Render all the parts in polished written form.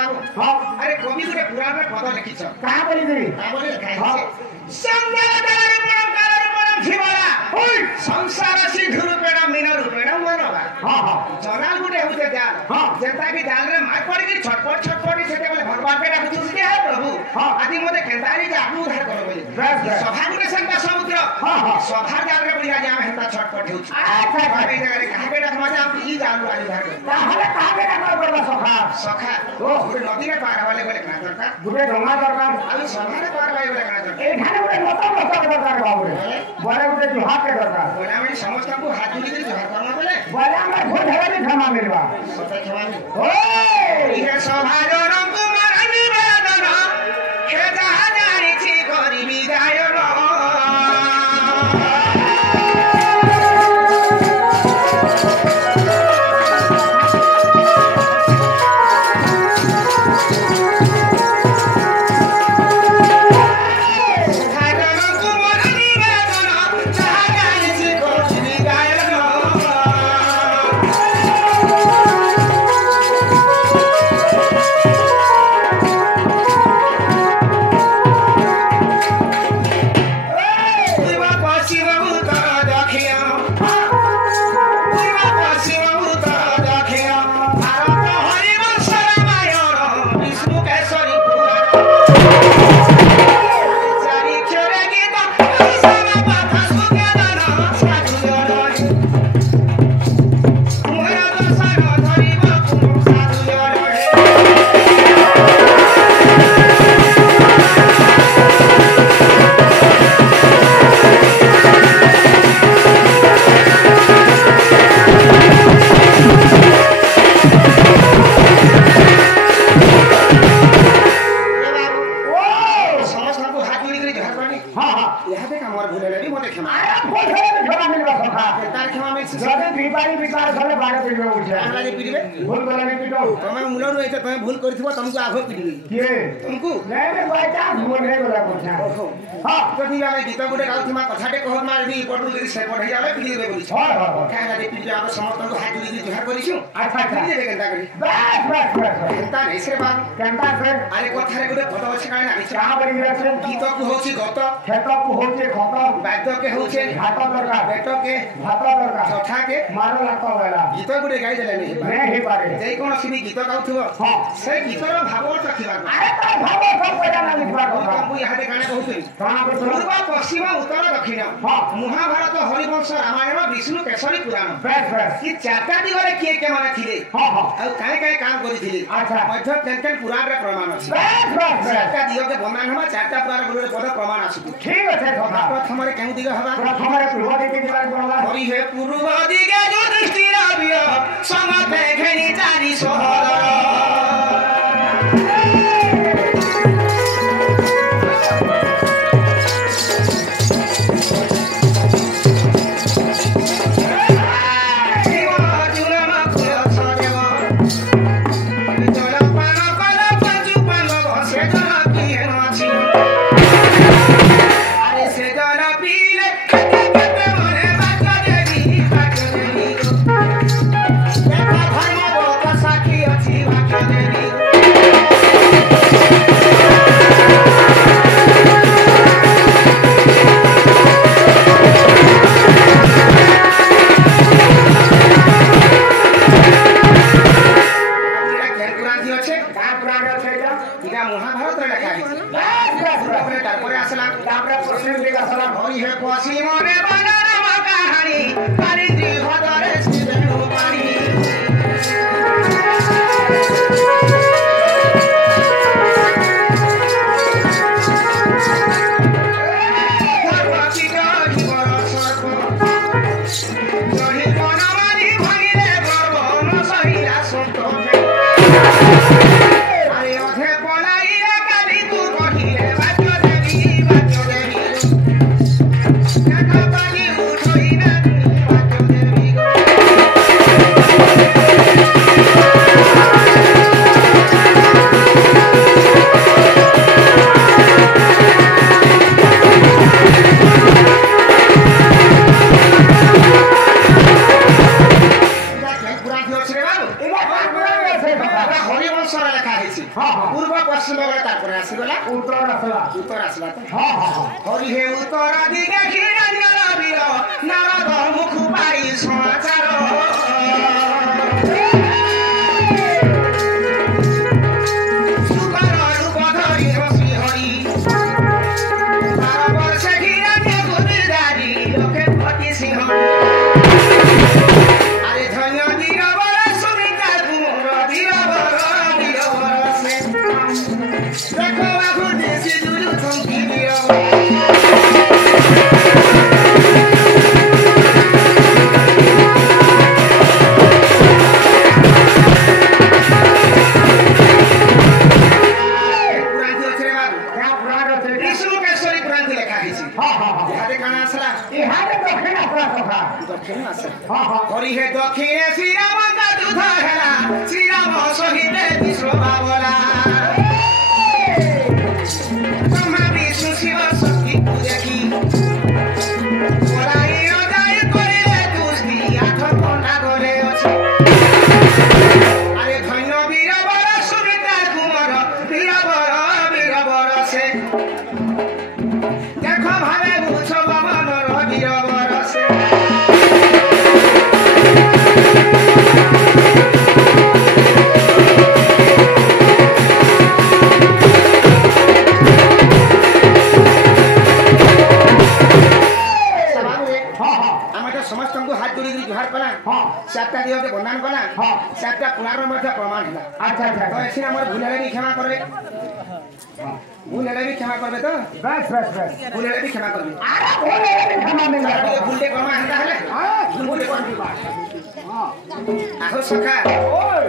अरे कवि गुटे पुराण में पद लिखिछ कहां बोली दे का बोली लिखाई संगदार परम परम जीवला संसार सिंधु रूपेण मीन रूपेण मनवा जनाल गुटे होते जाल जेता की जाल रे मार पड़ के छटपट छटपट सेते बोले भगवान पे डाकुछु जे हे प्रभु आदि मते केतारी जे आपु उद्धार करो बोली सभा गुटे संग समुद्र सभा जाल रे बुझा जा हेता छटपट होछ अच्छा भाई जगह रे कहा बेटा समाज आप ई जाल वाली उद्धार कर ताहले कहा बेटा कर बोला सखा सखा ओ गुटे नदी रे पार वाले बोले कना दरकार गुटे डोंगा दरकार अभी सभा रे पार वाले बोले कना दरकार ए ठाने गुटे मत दरकार बाबू रे बोले गुटे जुहार के दरकार बोला में समस्त को हाथ जोड़ी के जुहार करना बोले बोले हमरा भूल धरा भी क्षमा मिलवा सत्य क्षमा ओए ये सभा जन कुमार निवेदन हे जहा जानी छी गरीबी गायन भूल बोला नहीं पिटो तमे मुलर रहित तमे भूल करथिबो तुमको आगो पिटबी के तुमको नहीं नहीं बाय चांस भूल नहीं बोला कोठा हां कथि गावे गीत गुटे गाउथिमा कथाटे कहत मार दी पडू जदी से पढाई जावे पिटि देबे बोलिछ हां खाना दे पिटि आप समस्त को हाथ जोड़ी जोहार करिछु अच्छा अच्छा पिटि देबे केनता करी बस केनता नहीं से बात केनता से अरे कथारे गुटे पद अछि काई ना कहां बड़ी गया गीत को होछि गत खेत को होचे खत वाद्य के होछि घाट दरकार बेट के भात दरकार चौथा के मारो लातो वाला गीत गुटे गाई देले नहीं हे पारे जे कोन सिनी गीत गाउथिबो हां से गीतर भागवत रखिबा अरे तो भागो सब पैदा ना लिखवा কথা तमु यहां गाना कहउछि कहां को पूर्व पश्चिम उत्तर दक्षिण हां महाभारत हरिवंश रामायण विष्णु केसरी पुराण बस ये चारटा दिगरे किए माने थिले हां हां आ काहे काम करिथिले अच्छा मध्य केन पुराण रे प्रमाण अछि बस चारटा दिग के बंधन हमा चारटा पुराण गुरु रे पद प्रमाण आसु ठीक আছে কথা प्रथम रे केउ दिग हवा प्रथम रे पूर्व दिग दिवार बोला हरि हे पूर्व दिगे जो दृष्टि राबिय समते घेनी चारि सोहर পুরাণ আছে এটা এটা মহাভারতের লেখা আছে বাস তারপরে আসলাম তারপরে পশ্চিম দিকে আসলাম হরি হে পশ্চিমরে বানারাম কাহানি কারিন্দ্রি ভদরে শ্রীবেণু পানি पूर्व पश्चिम तारपर आसीगला उत्तर आसला हरि हे उत्तर दिगे हिरण्य वीर नारद मुख पाई समाचार सुकर रूप धरि श्री हरि 12 वर्ष हिरण्य गुरुदारी लोके पति सिंह अरे धन्य वीर वर सुमित्रा कुमार वीर वर से देखो बाबू देसी दुलु थंकी दियो हरि हे दक्षिणे श्री राम का दूध हेला श्री राम शहीद विश्व बाबला ब्रह्मा विष्णु शिव शक्ति को देखी बोलाई अदाय करिले दुष्टि आठ घंटा गले अछि अरे धन्य वीर वर सुमित्रा कुमार वीर वर से देखो भावे बुझ बाबनर वीर वर से समस्त हाथ जोड़ी जुहार कला चारटा दिवस बंधन कला चारटा पुराण प्रमाण है अच्छा अच्छा तो ऐसे हमारे भूल भी क्षमा करबे भूल भी क्षमा करबे तो बस बस बस भूल भी क्षमा करबे अरे भूल भी क्षमा नहीं भूल कमा हटा है भूल कर दी बात आहो सखा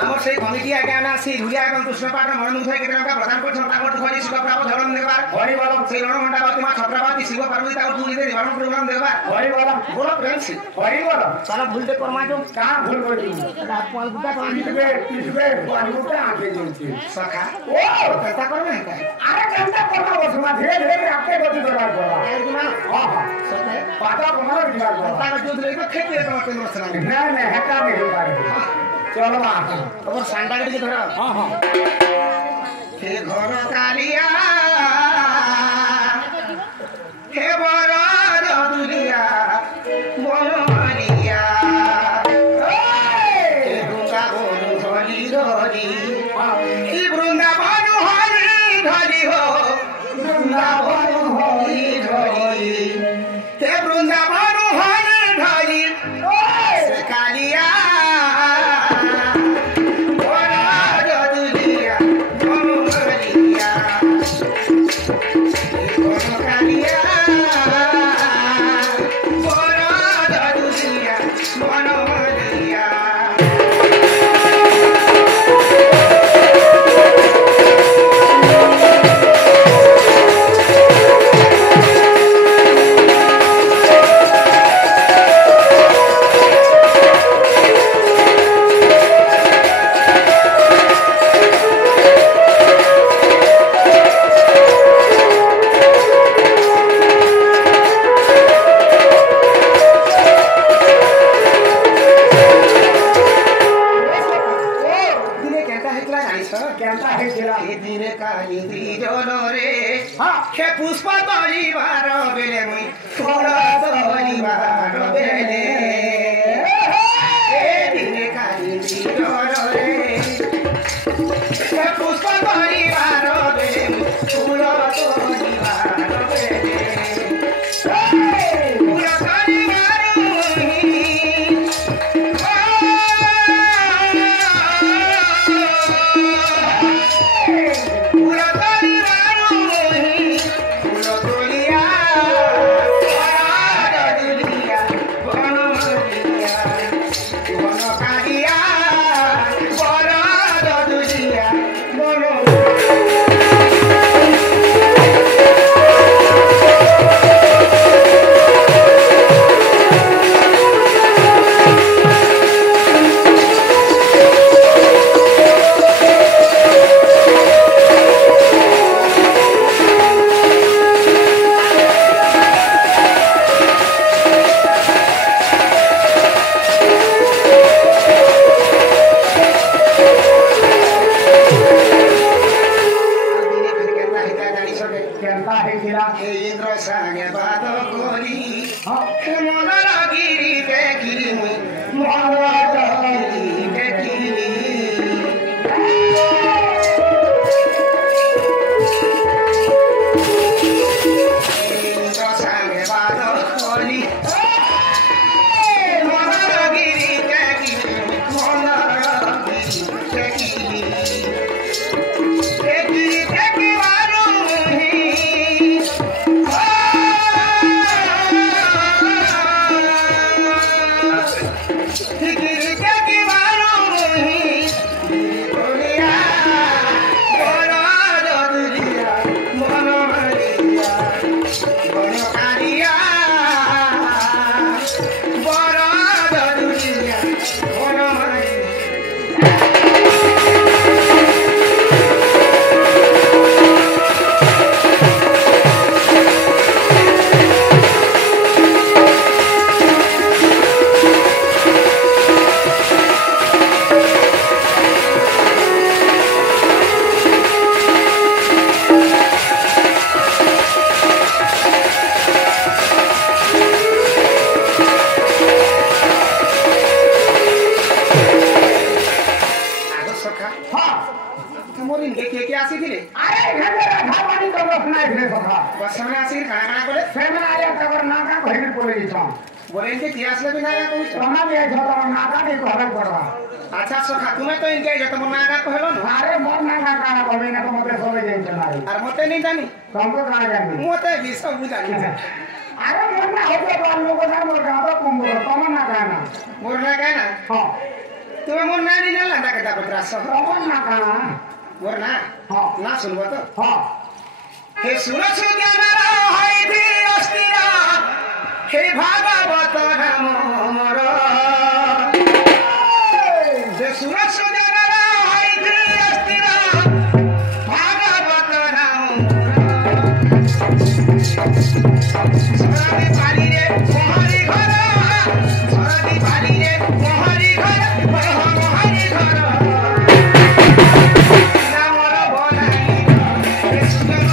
हमर से कमिटी आगे आना सी धुलिया एवं कृष्ण पाठ मन मुखाय के का प्रधान को छटा को दुखाई शिव प्राप्त धर्म देबार हरि बोल से रण घंटा बात मा छत्रपति शिव पार्वती ता तू निदे निवारण प्रोग्राम देबार हरि बोल प्रेम से हरि बोल साला भूल दे करमा जो का भूल कर दी आप कोन गुटा कोन दिबे पिसबे बाहुटा आके जोंती सखा ओ कैसा करबे अरे कैसा करबा बसमा धीरे धीरे आपके गति करबा पड़ा ए दिमा हां हां सते पाटा बनार दिबा पड़ा ता जो धीरे को खेती तो मत मसला नहीं नहीं हटा नहीं हो पारे चलो बा और सांडा के धर हां हां हे घर कालिया हे बरा दुलिया बनमालिया हे वृंदावन हरि हरि हे वृंदावन हरि हरि हो वृंदावन हरि हरि हे वृंदावन हरि हरि से कालिया हे पुष्प परिवार बेले मुई फूल परिवार बेले ए दिने काली रे हे पुष्प না ইন্দ্র সাগে বাদ করি হ্যাঁ মনর গিরি দেখিরি মুই মহারাজ গিরি দেখিরি ইন্দ্র সাগে বাদ করি মনর গিরি দেখিরি মনর গিরি দেখিরি দেখি দেখি আরো হ্যাঁ মোর দেখে কে আসিছিলে আরে এখানে রাধা পানি তো বসনাই ফেলে কথা বসানে আসি কানা কানা করে সেমন আয়া তারপর নাকা ঘের পড়ে গেছ বলেন যে কে আসলে বিনা কইছ সোনা দিয়ে ঝগড়া নাকা দিয়ে ঘরে পড়বা আচ্ছা সখা তুমি তো ইনকে যত মন না কহলো না আরে মন নাকা কানা কবে না তো মতে সবে যাইছ না আর মতে নি জানি তোমকে কানা জানি মতে বিষ বুঝানি আরে মন না হতে তো লোক না মোর গাঁদা কুম্ভ তোমার না কানা মোর না কেন হ্যাঁ তুমি মোর না নি জানলা না কেটা পত্রা সহ তোমার না কানা মোর না হ্যাঁ না শুনবো তো হ্যাঁ হে সুরজ জ্ঞানর হইতি অস্থির হে ভাগবত নাম মোর হে সুরজ জ্ঞানর হইতি অস্থির ভাগবত নাম সরদি পালি রে মোহরি ঘর সরদি পালি রে মোহরি ঘর মোহরি ঘর নামর বলাই হে সুজন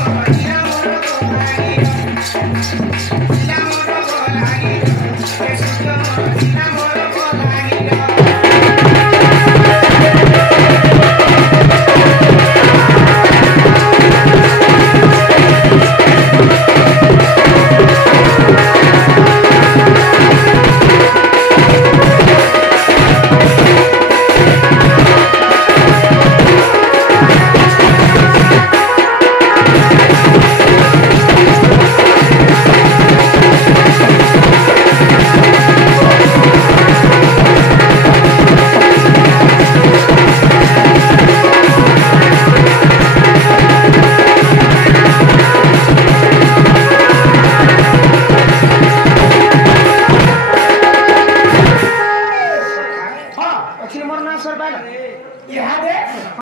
নামর বলাই নামর বলাই হে সুজন নামর বলাই হ্যাঁ ଅଛି ମୋର ନା ସର ପାଇଲା ইহাদে